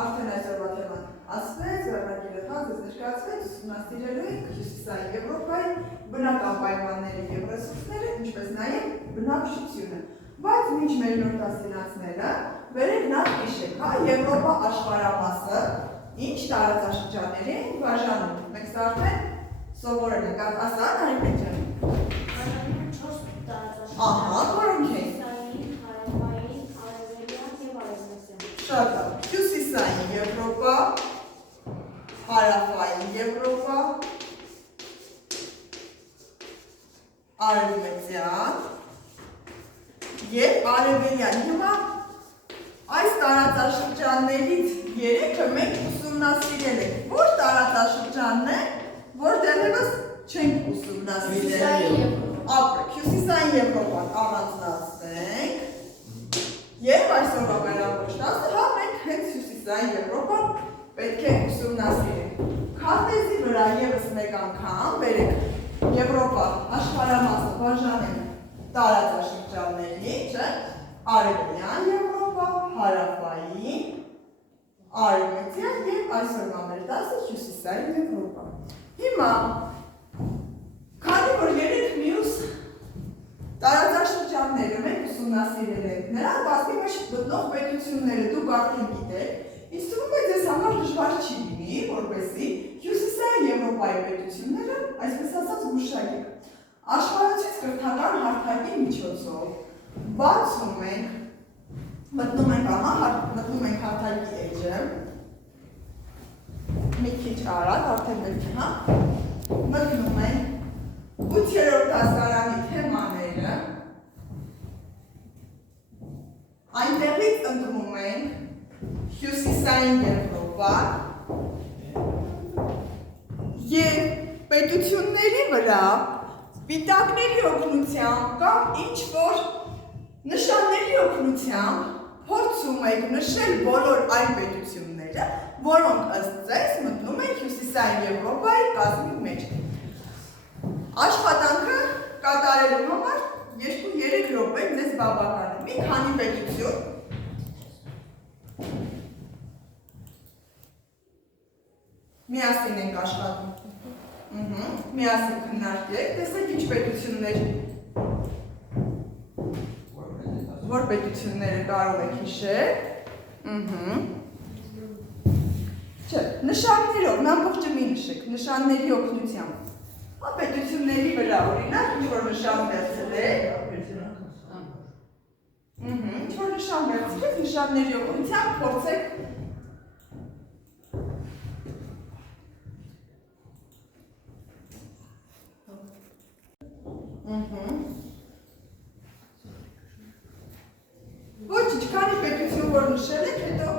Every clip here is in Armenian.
Արդեն այսօրվա թեման ասվեց, վերնագիրը խազես ներկայացվեց, ուսումնասիրելու ենք Հյուսիսային Եվրոպայի բնական պայմանների և ռեսուրսները, ինչպես նաև բնակչությունը։ Բայց մինչ մեր նոր դասենացները, վերեք նախ հիշեք, Եվրոպա աշխարհամասը ինչ տարածաշրջանների են բաժանում։ Մենք սա արդեն սովորել ենք, ասա Նարինե ջան։ Ահա, որոնք են։ Շատ լավ։ Հյուսիսային Եվրոպա, հարավային Եվրոպա, արևմտյան և արևելյան։ Հիմա այս տարածաշրջաններից երեքը մենք ուսումնասիրել ենք։ Որ տարածաշրջանն է, որ դեռևս չենք ուսումնասիրել։ Ապրեք, Հյուսիսային Եվրոպան առանձնացնենք և այսօրվա մեր ամբողջ դասը մենք հենց Հյուսիսային Եվրոպան պետք է ուսումնասիրենք։ Քարտեզի վրա ևս մեկ անգամ բերեք Եվրոպա աշխարհամասը բաժանենք տարածաշրջանների, չէ՞, արևելյան Եվրոպա, հարավային, արևմտյան և այսօրվա մեր դասը Հյուսիսային Եվրոպա։ Հիմա քանի որ երեք մյուս տարածաշրջանները մենք ուսումնասիրել ենք, նրանց բազմի մեջ գտնող պետությունները դուք արդեն գիտեք, ինձ թվում է ձեզ համար դժվար չի լինի, որպեսզի Հյուսիսային Եվրոպայի պետությունները, այսպես ասած, գուշակեք։ Աշխարհացից կրթական հարթակի միջոցով բացում ենք, մտնում ենք հարթակի էջը, մի քիչ արագ, արդեն պետք է, մտնում ենք 8-րդ դասարանի թեմաները, այնտեղից ընդունում ենք Հյուսիսային Եվրոպա և պետությունների վրա պիտակների օգնությամբ կամ ինչ-որ նշանների օգնությամբ փորձում եք նշել բոլոր այն պետությունները, որոնք ըստ ձեզ մտնում են Հյուսիսային Եվրոպայի կազմի մեջ։ Աշխատանքը կատարելու համար 2-3 րոպե ձեզ բավական է։ Մի քանի պետություն միասին ենք աշխատում։ Միասին քննարկեք, տեսեք ինչ պետություններ, որ պետությունները կարող եք հիշել։ Չէ, նշաններով, ամբողջը մի նշեք, նշանների օգնությամբ։ Պետությունների վրա օրինակ ինչ-որ նշան վերցրեք, ինչ-որ նշան վերցրեք, նշանների օգնությամբ փորձեք Ոչինչ, քանի պետություն որ նշել եք, հետո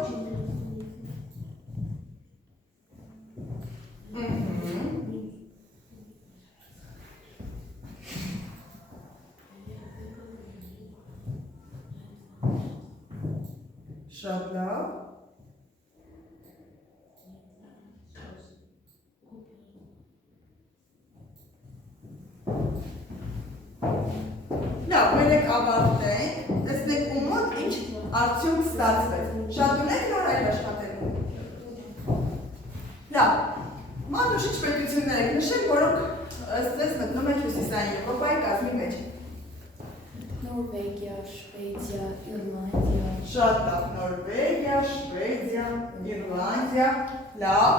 Շատ լավ։ Լավ, մերեք ավարտենք, տեսնենք ու մոտ ինչ արդյունք ստացվեց։ Շատ ունեք նոր այլ աշխատելու։ Լավ, մանուշ ինչ պետություններ եք նշել, որոնք ըստ ձեզ մտնում են Հյուսիսային Եվրոպայի կազմի մեջ։ Նորվեգիա, Շվեյցիա, Իռլանդիա։ Շատ լավ, Նորվեգիա, Շվեյցիա, Իռլանդիա, լավ։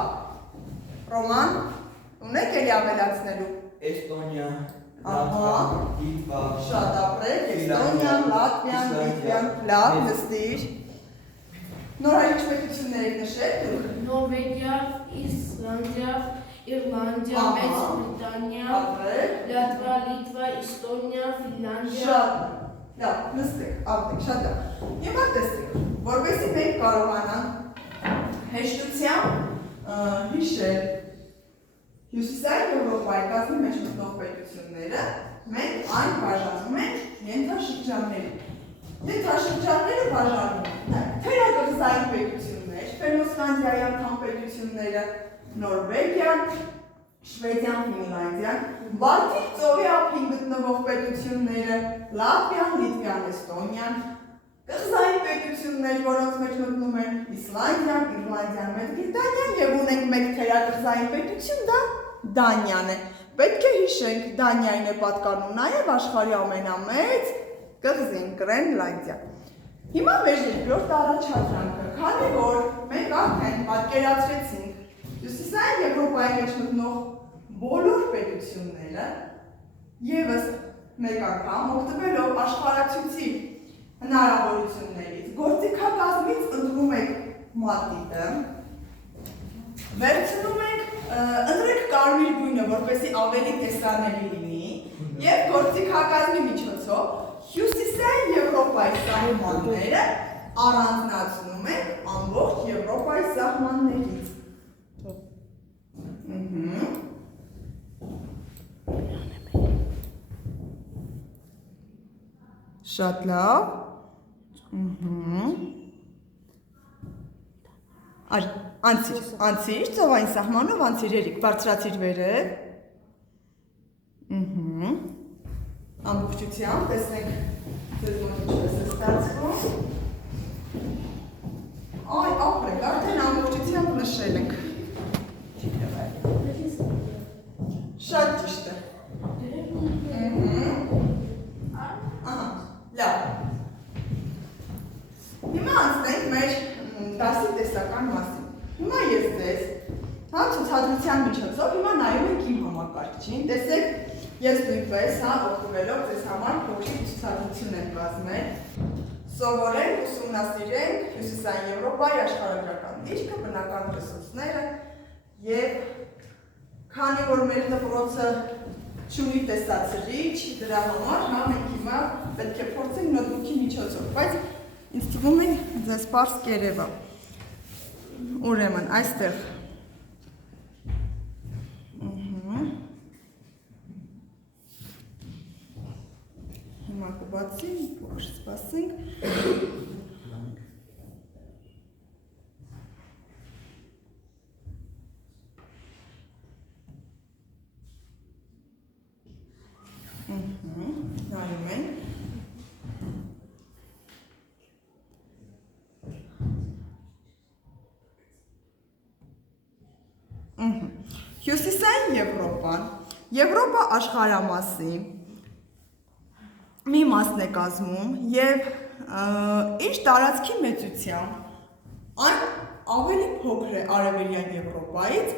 Ռոման, ունեք էլի ավելացնելու։ Էստոնիա, Լիտվա, շատ ապրեք, Էստոնիան, Լատվիան, Լիտվան, լավ, նստիր։ Նոր այլ ինչ պետություններ եք նշել դուք։ Նորվեգիա, Իսլանդիա, Իռլանդիա, Մեծ Բրիտանիա, Լատվիա, Լիտվա, Էստոնիա, Ֆինլանդիա։ Շատ լավ, նստեք, ապրեք, շատ լավ։ Հիմա տեսեք, որպեսզի մենք կարողանանք հեշտությամբ հիշել Հյուսիսային Եվրոպայի կազմի մեջ մտնող պետությունները, մենք այն բաժանում ենք ենթաշրջանների։ Ենթաշրջանները բաժանում են թերակղզային պետություններ, Ֆենոսկանդիայի անդամ պետությունները, Նորվեգիան, Շվեդիան, Ֆինլանդիան, Բալտիկ ծովի ափին գտնվող պետությունները, Լատվիան, Լիտվան, Էստոնիան, կղզային պետություններ, որոնց մեջ մտնում են Իսլանդիան, Իսլանդիան, Մեծ Բրիտանիան եւ ունենք մեկ թերակղզային պետություն, դա Դանիան է։ Պետք է հիշենք, Դանիային է պատկանում նաև աշխարհի ամենամեծ կղզին Գրենլանդիա։ Հիմա մեր երկրորդ առաջադրանքը, քանի որ մենք արդեն պատկերացրեցինք Հյուսիսային Եվրոպայի մեջ մտնող բոլոր պետությունները, եւս մեկ անգամ օգտվելով աշխարհացույցի հնարավորություններից, գործիքակազմից ընտրում եք մատիտը, վերցնում եք ընտրեք կարմիր գույնը, որպեսզի ավելի տեսանելի լինի, եւ գործիքակազմի միջոցով Հյուսիսային Եվրոպայի սահմանները առանձնացնում եք ամբողջ Եվրոպայի սահմաններից։ Շատ լավ։ Անցիր, ծովային սահմանով անցիր երիք, բարձրացիր վերև։ Ամբողջությամբ, տեսնենք ձեզ մոտ ինչպես է ստացվում։ Այ, ապրեք, արդեն ամբողջությամբ նշել ենք։ Շատ ճիշտ է։ Լավ։ Հիմա անցնենք մեր դասի տեսական մասին։ Հիմա ես ձեզ ցուցադրության միջոցով հիմա նայում ենք իմ համակարգչին, տեսեք, ես նույնպես օգտվելով ձեզ համար փոքրիկ ցուցադրություն եմ կազմել։ Սովորենք, ուսումնասիրենք Հյուսիսային Եվրոպայի աշխարհագրական դիրքը, բնական ռեսուրսները եւ քանի որ մեր դպրոցը չունի տեսացրիչ, դրա համար մենք հիմա պետք է փորձենք նոթբուքի միջոցով, բայց ինձ թվում է ձեզ պարզ կերևա։ Ուրեմն, այստեղ հիմա կբացի, փոքր սպասենք։ Նայում ենք։ Հյուսիսային Եվրոպան, Եվրոպա աշխարհամասի մի մասն է կազմում եւ իր տարածքի մեծությամբ այն ավելի փոքր է Արևելյան Եվրոպայից,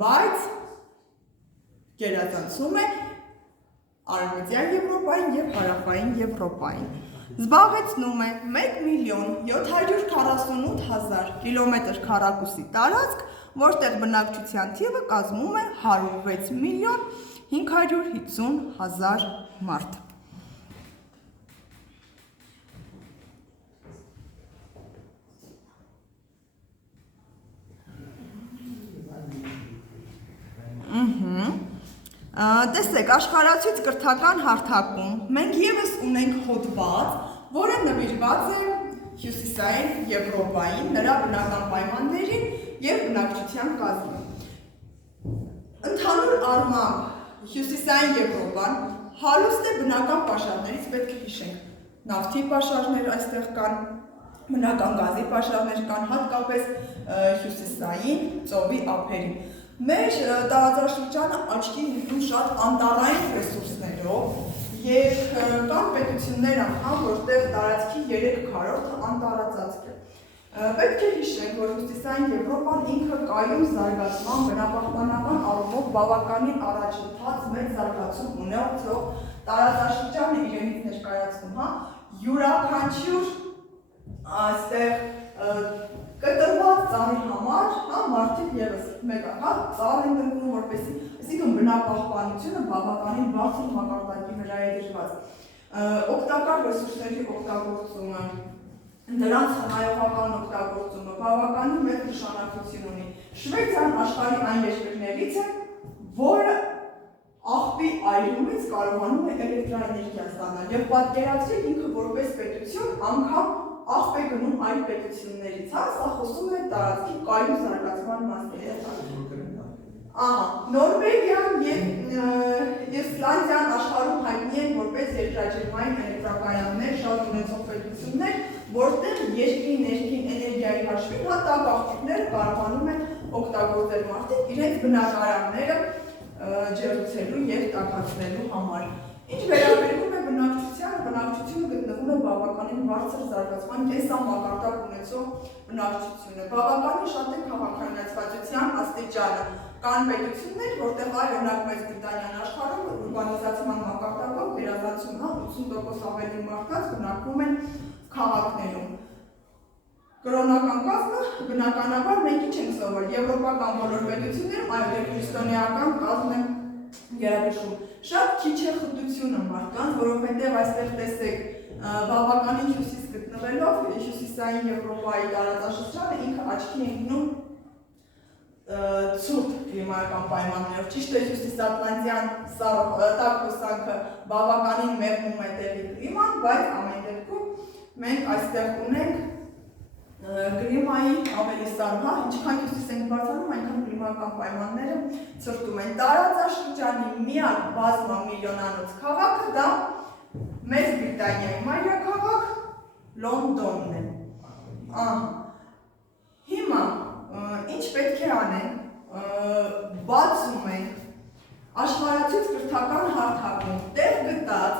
բայց գերազանցում է Արևմտյան Եվրոպային եւ Հարավային Եվրոպային։ Զբաղեցնում է 1,748,000 կիլոմետր քառակուսի տարածք, որտեղ բնակչության թիվը կազմում է 106,550,000 մարդ։ Տեսեք, աշխարհացույց կրթական հարթակում մենք եւս ունենք հոդված, որը նվիրված է Հյուսիսային Եվրոպային, նրա բնական պայմաններին եւ բնակչության կազմին։ Ընդհանուր առմամբ Հյուսիսային Եվրոպան հարուստ է բնական պաշարներից, պետք է հիշենք, նավթի պաշարներ այստեղ կան, բնական գազի պաշարներ կան, հատկապես հյուսիսային ծովի ափերին։ Մեր տարածաշրջանը աչքի ընկնում շատ անտառային ռեսուրսներով եւ կան պետություններ անգամ, որտեղ տարածքի 3/4-ը անտառածածկ է։ Պետք է հիշենք, որ Հյուսիսային Եվրոպան ինքը կայուն զարգացման բնապահպանական առումով բավականին առաջընթաց մեծ զարգացում ունեցող տարածաշրջան է իրենից ներկայացնում, յուրաքանչյուր այստեղ կտրված ծառի համար, մարդիկ եւս մեկ ծառ են տնկում, որպեսզի, այսինքն բնապահպանությունը բավականին բարձր մակարդակի վրա է դրված։ Օգտակար ռեսուրսների օգտագործումը, դրանց խնայողական օգտագործումը բավականին մեծ նշանակություն ունի։ Շվեյցիան աշխարհի այն երկրներից է, որը աղբի այրումից կարողանում է էլեկտրաէներգիա ստանալ եւ պատկերացրեք ինքը որպես պետություն անգամ աղբ է գնում այլ պետություններից, սա խոսում է տարածքի կայուն զարգացման մասին։ Նորվեգիան եւ Իսլանդիան աշխարհում հայտնի են որպես երկրաջերմային էլեկտրակայաններ շատ ունեցող պետություններ, որտեղ երկրի ներքին էներգիայի հաշվին հատակաղբյուրները կարող կորել մարդիկ իրենց բնակարանները ջերուցելու և տաքացնելու համար։ Ինչ վերաբերում է բնակչությանը, բնակչությունը գտնվում է բավականին բարձր զարգացման կենսամակարդակ ունեցող բնակչություն է։ Բավականին շատ է քաղաքականացվածության աստիճանը։ Կան պետություններ, որտեղ օրինակ Մեծ Բրիտանիան աշխարհում ուրբանիզացիան մակարդակով վերադարձում 80% ավելի մարդկանց բնակվում են քաղաքներում։ Կրոնական կազմը բնականաբար մենք ինչ ենք սովորել եվրոպական բոլոր պետություններում այլ քրիստոնեական կազմ է գերակշռում։ Շատ քիչ է խտությունը մարդկանց, որովհետև այստեղ տեսեք բավականին հյուսիս գտնվելով հյուսիսային Եվրոպայի տարածաշրջանը ինքը աչքի է ընկնում ցուրտ կլիմայական պայմաններով։ Ճիշտ է հյուսիսատլանտյան տաք հոսանքը բավականին մեղմում է տեղի կլիման, բայց ամեն դեպքում մենք այստեղ ունենք կլիմայի ավելի սարհա, ինչքան հյուսիս ենք բարձրանում, այնքան կլիմական պայմանները ցրտում են։ Տարածաշրջանի միակ բազմամիլիոնանոց քաղաքը դա Մեծ Բրիտանիայի մայրաքաղաք Լոնդոնն է։ Հիմա ինչ պետք է անենք, բացում ենք աշխարհացույց կրթական հարթակում տեղ գտած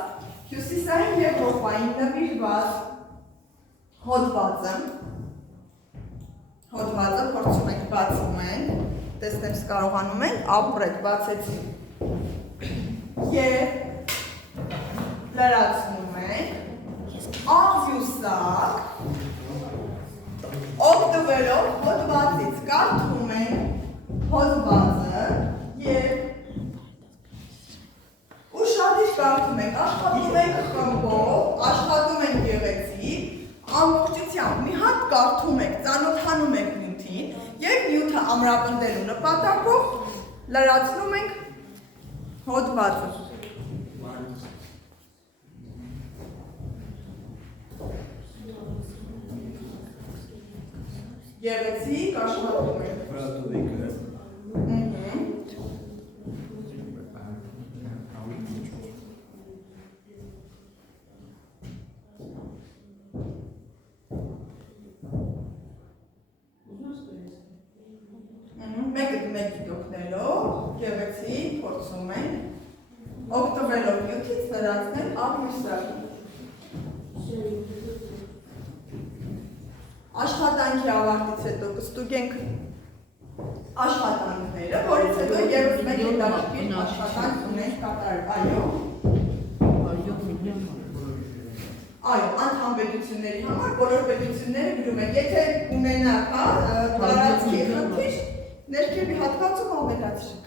հյուսիսային Եվրոպային նվիրված հոդվածը փորձում ենք բացում ենք, տեսնեմ կարողանում ենք, ապրեք, բացեցինք և լրացնում ենք, աղյուսակ, օգտվելով հոդվածից կարդում ենք հոդվածը և ուշադիր կարդում ենք, աշխատում ենք խմբով, աշխատում ենք գեղեցիկ, ամբողջությամբ մի հատ կարդում եք, ծանոթանում եք նյութին և նյութը ամրապնդելու նպատակով լրացնում ենք հոդվածը։ Գեղեցիկ աշխատում ենք։ Մեկը օգնելով, գեղեցիկ փորձում ենք օգտվելով նյութից լրացնել աղյուսակը։ Աշխատանքի ավարտից հետո կստուգենք աշխատանքները, որից հետո ևս մեկ հետաքրքիր աշխատանք ունենք կատարել։ Այո, անդամ պետությունների համար բոլոր պետությունները գրում են, եթե ունենաք տարածքի խնդիր, ներքևի հատվածում ավելացրեք։